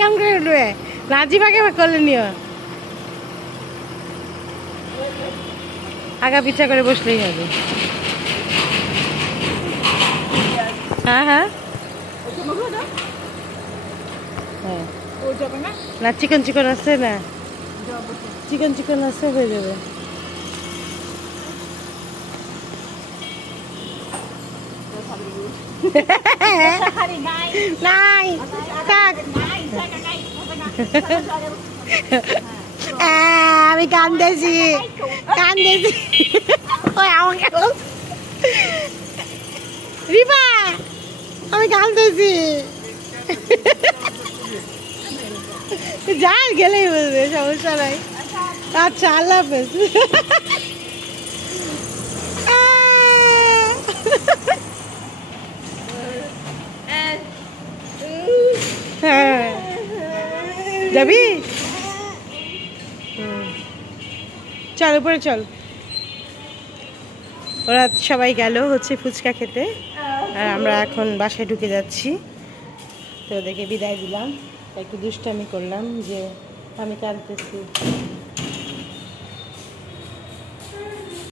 কাম করে উঠবে নাজিবাকে করলে নিও আগা পিছা করে বসলেই হবে হ্যাঁ হ্যাঁ হ্যাঁ। না? চিকন চিকন আছে না? চিকন চিকন আছে হয়ে যাবে। নাই। থাক আমি কান্দেছি। কান্দেছি। ওই আমাকে রিপা আমি কান্দেছি। যা গেলেই বলবে, সমস্যা নাই। আচ্ছা আল্লাহ হাফেজ। হ্যাঁ। যাবি? চল, উপরে চল। ওরা সবাই গেল হচ্ছে ফুচকা খেতে। আর আমরা এখন বাসায় ঢুকে যাচ্ছি। তো ওদেরকে বিদায় দিলাম। একটু দুষ্টামি করলাম যে আমি কাঁদতেছি।